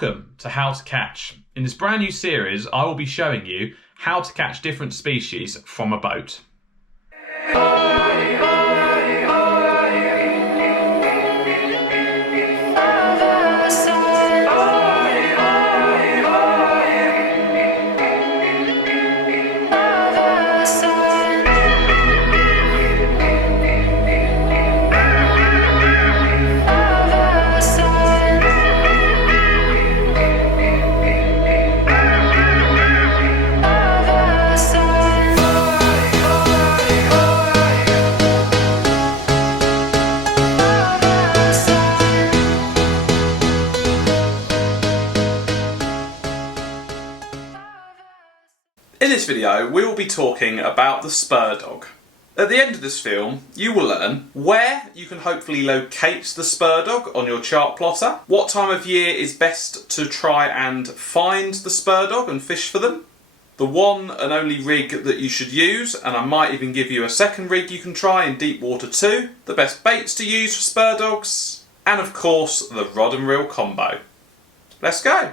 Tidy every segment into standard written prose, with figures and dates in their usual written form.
Welcome to How to Catch. In this brand new series, I will be showing you how to catch different species from a boat. In this video, we will be talking about the Spurdog. At the end of this film, you will learn where you can hopefully locate the Spurdog on your chart plotter, what time of year is best to try and find the Spurdog and fish for them, the one and only rig that you should use, and I might even give you a second rig you can try in deep water too, the best baits to use for Spurdogs, and of course the rod and reel combo. Let's go!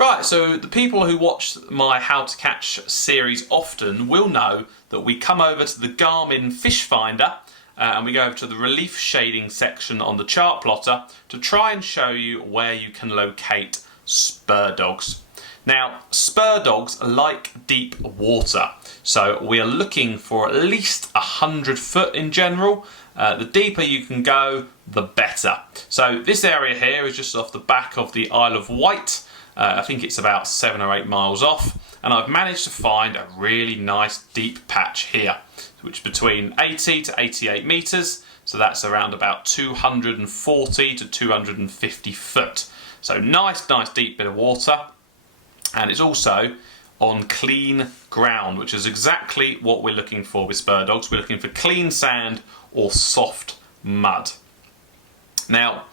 Right, so the people who watch my How to Catch series often will know that we come over to the Garmin Fish Finder and we go over to the relief shading section on the chart plotter to try and show you where you can locate Spurdogs. Now, Spurdogs like deep water, so we are looking for at least 100 foot in general. The deeper you can go, the better. So this area here is just off the back of the Isle of Wight. I think it's about 7 or 8 miles off, and I've managed to find a really nice deep patch here, which is between 80 to 88 metres, so that's around about 240 to 250 foot. So nice deep bit of water, and it's also on clean ground, which is exactly what we're looking for with Spurdogs. We're looking for clean sand or soft mud. Now,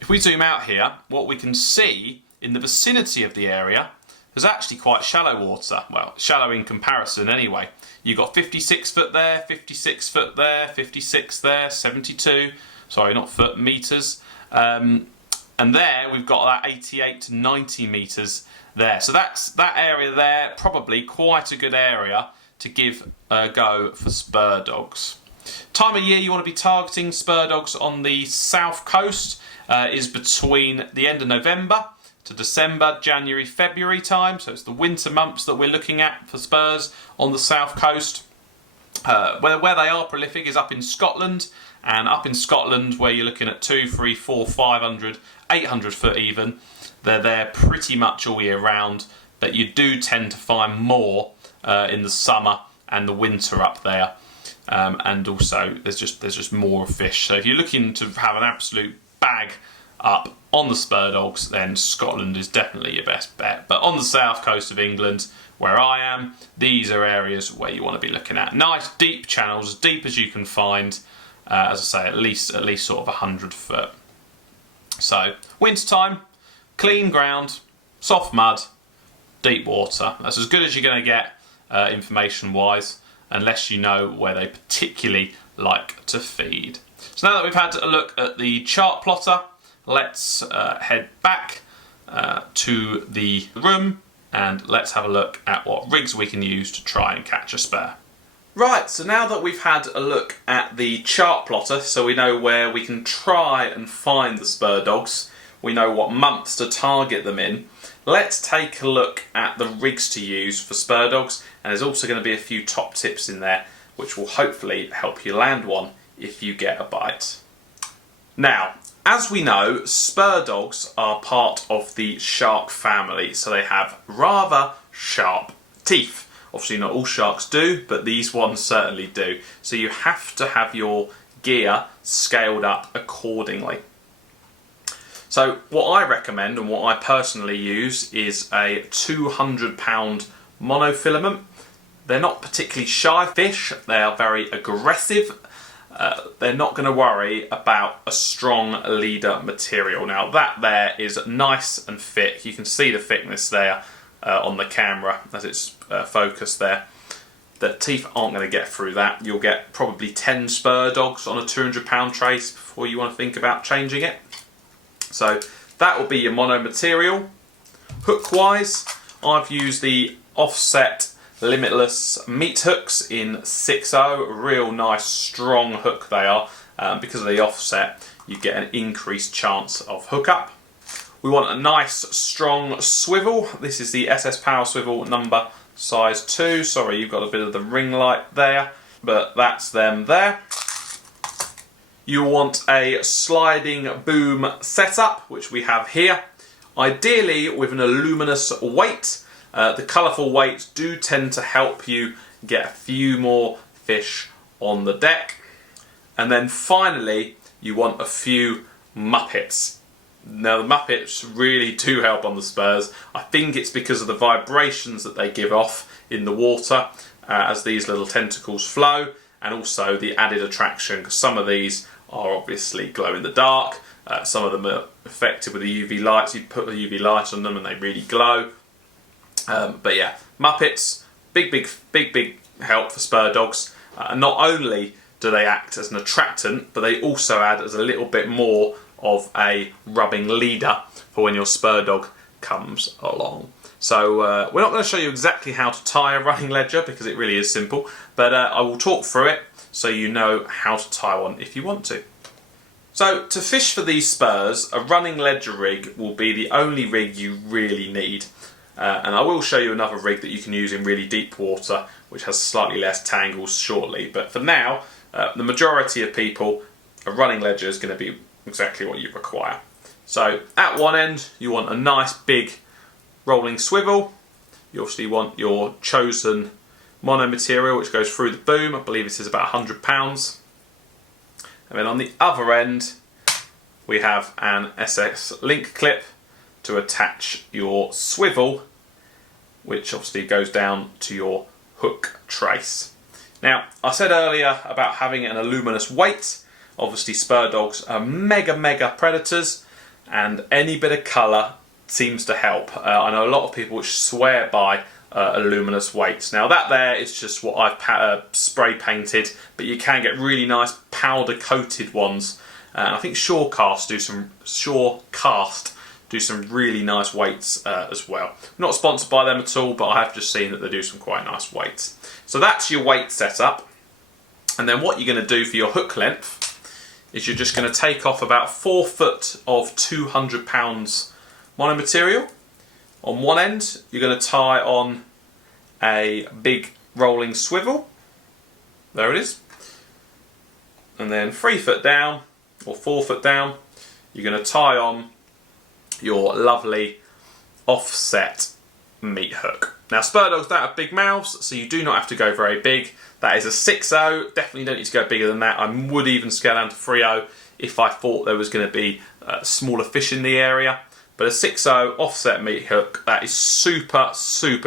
if we zoom out here, what we can see in the vicinity of the area, there's actually quite shallow water. Well, shallow in comparison anyway. You've got 56 foot there, 56 foot there, 56 there, 72, sorry, not foot, metres. And there we've got that 88 to 90 metres there. So that's that area there, probably quite a good area to give a go for Spurdogs. Time of year you want to be targeting Spurdogs on the south coast is between the end of November to December, January, February time, so it's the winter months that we're looking at for spurs on the south coast. Where they are prolific is up in Scotland, and up in Scotland where you're looking at 200, 300, 400, 500, 800 foot even, they're there pretty much all year round, but you do tend to find more in the summer and the winter up there, and also there's just more fish. So if you're looking to have an absolute bag up on the Spurdogs, then Scotland is definitely your best bet. But on the south coast of England, where I am, these are areas where you want to be looking at. Nice deep channels, as deep as you can find, as I say, at least sort of 100 foot. So, winter time, clean ground, soft mud, deep water. That's as good as you're going to get information-wise, unless you know where they particularly like to feed. So now that we've had a look at the chart plotter, let's head back to the room and let's have a look at what rigs we can use to try and catch a spur. Right, so now that we've had a look at the chart plotter, so we know where we can try and find the Spurdogs, we know what months to target them in, let's take a look at the rigs to use for Spurdogs, and there's also going to be a few top tips in there which will hopefully help you land one if you get a bite. Now, as we know, Spurdogs are part of the shark family, so they have rather sharp teeth. Obviously not all sharks do, but these ones certainly do. So you have to have your gear scaled up accordingly. So what I recommend and what I personally use is a 200-pound monofilament. They're not particularly shy fish, they are very aggressive. They're not going to worry about a strong leader material. Now that there is nice and thick. You can see the thickness there on the camera as it's focused there. The teeth aren't going to get through that. You'll get probably 10 Spurdogs on a 200-pound trace before you want to think about changing it. So that will be your mono material. Hook wise, I've used the offset limitless meat hooks in 6.0. Real nice strong hook they are. Because of the offset, you get an increased chance of hookup. We want a nice strong swivel. This is the SS Power Swivel number size 2. Sorry, you've got a bit of the ring light there, but that's them there. You want a sliding boom setup, which we have here. Ideally with an aluminous weight. The colourful weights do tend to help you get a few more fish on the deck. And then finally, you want a few Muppets. Now the Muppets really do help on the spurs. I think it's because of the vibrations that they give off in the water as these little tentacles flow, and also the added attraction, because some of these are obviously glow in the dark. Some of them are affected with the UV lights. You put a UV light on them and they really glow. But yeah, Muppets, big help for Spurdogs. Not only do they act as an attractant, but they also add as a little bit more of a rubbing leader for when your Spurdog comes along. So we're not going to show you exactly how to tie a running ledger because it really is simple, but I will talk through it so you know how to tie one if you want to. So to fish for these spurs, a running ledger rig will be the only rig you really need. And I will show you another rig that you can use in really deep water, which has slightly less tangles shortly. But for now, the majority of people, a running ledger is going to be exactly what you require. So at one end, you want a nice big rolling swivel. You obviously want your chosen mono material, which goes through the boom. I believe this is about £100. And then on the other end, we have an SS link clip to attach your swivel, which obviously goes down to your hook trace. Now, I said earlier about having an aluminous weight. Obviously, Spurdogs are mega predators, and any bit of colour seems to help. I know a lot of people which swear by aluminous weights. Now, that there is just what I've spray painted, but you can get really nice powder coated ones. I think Shorecast do some really nice weights as well. Not sponsored by them at all, but I have just seen that they do some quite nice weights. So that's your weight setup. And then what you're going to do for your hook length is you're just going to take off about 4 foot of 200 pounds mono material. On one end, you're going to tie on a big rolling swivel. There it is. And then 3 foot down, or 4 foot down, you're going to tie on your lovely offset meat hook. Now, Spurdogs don't have big mouths, so you do not have to go very big. That is a 6.0. Definitely don't need to go bigger than that. I would even scale down to 3.0 if I thought there was going to be smaller fish in the area. But a 6.0 offset meat hook, that is super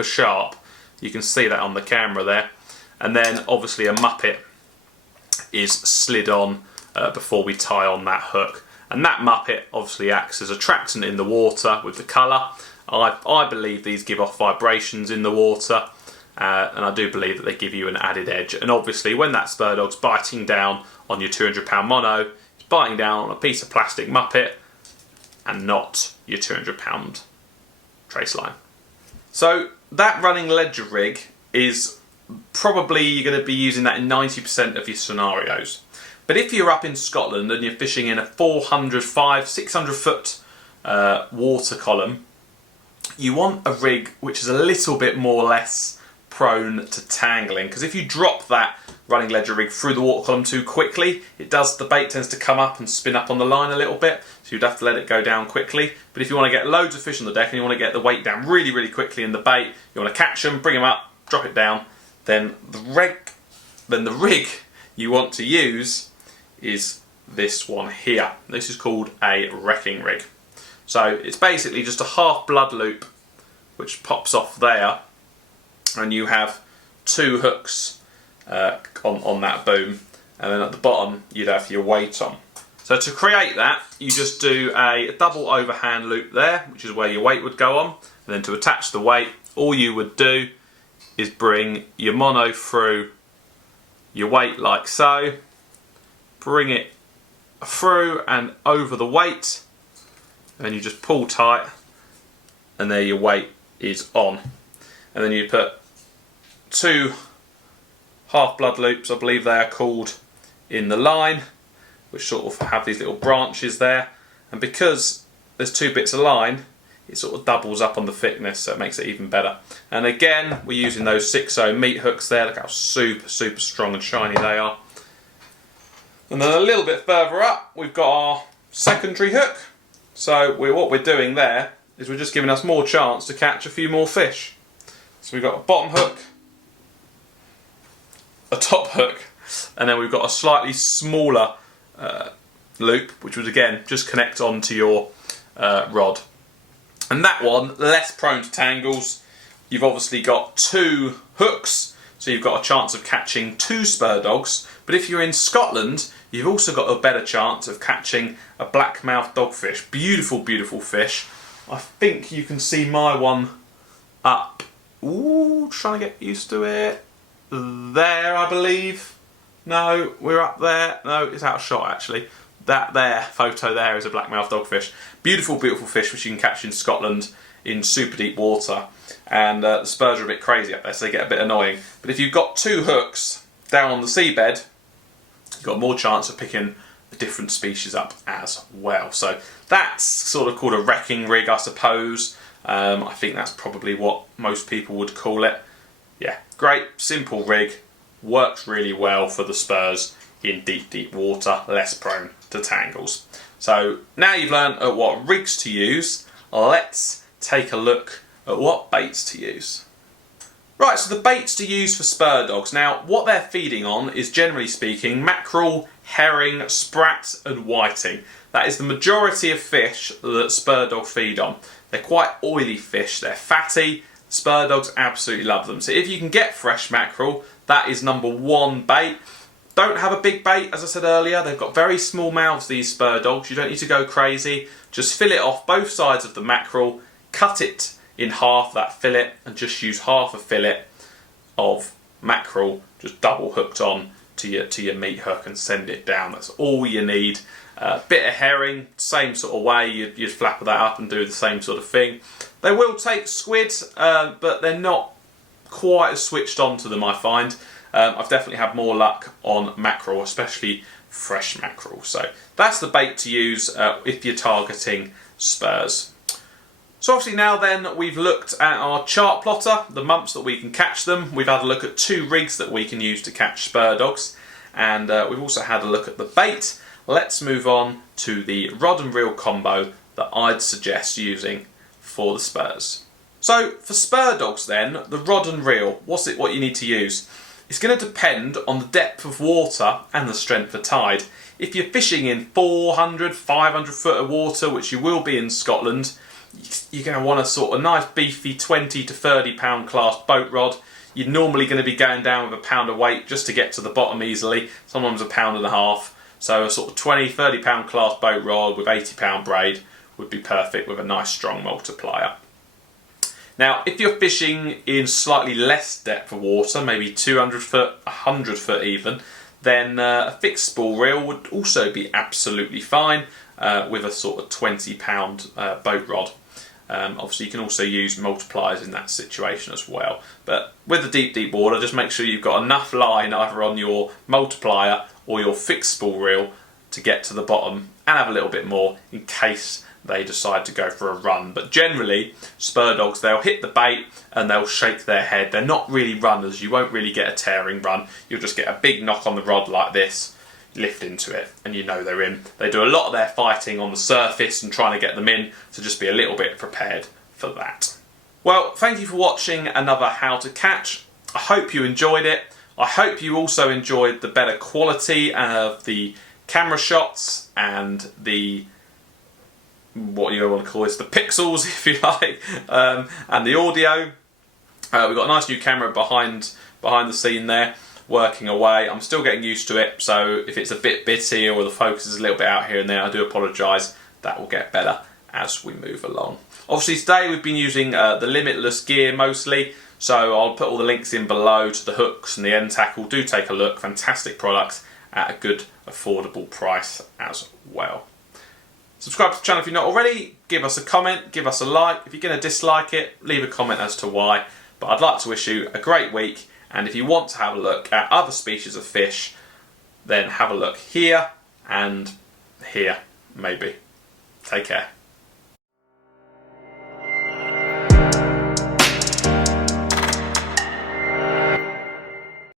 sharp. You can see that on the camera there. And then obviously a Muppet is slid on before we tie on that hook. And that Muppet obviously acts as a attractant in the water with the colour. I believe these give off vibrations in the water, and I do believe that they give you an added edge. And obviously when that Spurdog's biting down on your 200 pound mono, it's biting down on a piece of plastic Muppet and not your 200 pound trace line. So that running ledger rig is probably you're going to be using that in 90% of your scenarios. But if you're up in Scotland and you're fishing in a 400, 500, 600 foot water column, you want a rig which is a little bit more or less prone to tangling. Because if you drop that running ledger rig through the water column too quickly, the bait tends to come up and spin up on the line a little bit. So you'd have to let it go down quickly. But if you want to get loads of fish on the deck and you want to get the weight down really quickly in the bait, you want to catch them, bring them up, drop it down, then the rig you want to use is this one here. This is called a wrecking rig. So it's basically just a half blood loop which pops off there, and you have 2 hooks on that boom, and then at the bottom you'd have your weight on. So to create that, you just do a double overhand loop there, which is where your weight would go on, and then to attach the weight, all you would do is bring your mono through your weight like so, bring it through and over the weight, and then you just pull tight, and there your weight is on. And then you put 2 half blood loops, I believe they are called, in the line, which sort of have these little branches there, and because there's 2 bits of line, it sort of doubles up on the thickness, so it makes it even better. And again, we're using those 6/0 meat hooks there. Look how super strong and shiny they are. And then a little bit further up, we've got our secondary hook. So what we're doing there is we're just giving us more chance to catch a few more fish. So we've got a bottom hook, a top hook, and then we've got a slightly smaller loop, which would again just connect onto your rod. And that one, less prone to tangles. You've obviously got 2 hooks, so you've got a chance of catching 2 Spurdogs. But if you're in Scotland, you've also got a better chance of catching a blackmouth dogfish. Beautiful, beautiful fish. I think you can see my one up. Ooh, trying to get used to it. There, I believe. No, we're up there. No, it's out of shot actually. That there photo there is a blackmouth dogfish. Beautiful, beautiful fish which you can catch in Scotland in super deep water. And the spurs are a bit crazy up there, so they get a bit annoying. But if you've got 2 hooks down on the seabed, you've got more chance of picking a different species up as well. So that's sort of called a wrecking rig, I suppose. I think that's probably what most people would call it. Yeah, great, simple rig. Works really well for the spurs in deep water, less prone to tangles. So now you've learned what rigs to use, let's take a look at what baits to use. Right, so the baits to use for Spurdogs. Now, what they're feeding on is, generally speaking, mackerel, herring, sprat and whiting. That is the majority of fish that Spurdog feed on. They're quite oily fish, they're fatty. Spurdogs absolutely love them. So if you can get fresh mackerel, that is number 1 bait. Don't have a big bait, as I said earlier. They've got very small mouths, these Spurdogs. You don't need to go crazy. Just fillet off both sides of the mackerel, cut it in half, that fillet, and just use half a fillet of mackerel, just double hooked on to your meat hook and send it down. That's all you need. Bit of herring, same sort of way. You'd flapper that up and do the same sort of thing. They will take squid, but they're not quite as switched on to them, I find. I've definitely had more luck on mackerel, especially fresh mackerel. So that's the bait to use if you're targeting spurs. So obviously now then we've looked at our chart plotter, the months that we can catch them. We've had a look at 2 rigs that we can use to catch Spurdogs, and we've also had a look at the bait. Let's move on to the rod and reel combo that I'd suggest using for the spurs. So for Spurdogs then, the rod and reel, what you need to use? It's going to depend on the depth of water and the strength of tide. If you're fishing in 400, 500 foot of water, which you will be in Scotland, you're going to want a sort of nice beefy 20 to 30 pound class boat rod. You're normally going to be going down with a pound of weight just to get to the bottom easily, sometimes a pound and a half. So a sort of 20, 30 pound class boat rod with 80 pound braid would be perfect with a nice strong multiplier. Now, if you're fishing in slightly less depth of water, maybe 200 foot, 100 foot even, then a fixed spool reel would also be absolutely fine with a sort of 20 pound boat rod. Obviously, you can also use multipliers in that situation as well. But with the deep water, just make sure you've got enough line either on your multiplier or your fixed spool reel to get to the bottom and have a little bit more in case they decide to go for a run. But generally, Spurdogs, they'll hit the bait and they'll shake their head. They're not really runners. You won't really get a tearing run. You'll just get a big knock on the rod like this, lift into it, and you know they're in. They do a lot of their fighting on the surface and trying to get them in, so just be a little bit prepared for that. Well, thank you for watching another How to Catch. I hope you enjoyed it. I hope you also enjoyed the better quality of the camera shots and the, what you want to call this, the pixels if you like, and the audio. We've got a nice new camera behind the scene there, working away. I'm still getting used to it, so if it's a bit bitty or the focus is a little bit out here and there, I do apologise. That will get better as we move along. Obviously today we've been using the Limitless gear mostly, so I'll put all the links in below to the hooks and the end tackle. Do take a look, fantastic products at a good affordable price as well. Subscribe to the channel if you're not already. Give us a comment, give us a like. If you're going to dislike it, leave a comment as to why. But I'd like to wish you a great week, and if you want to have a look at other species of fish, then have a look here and here, maybe. Take care.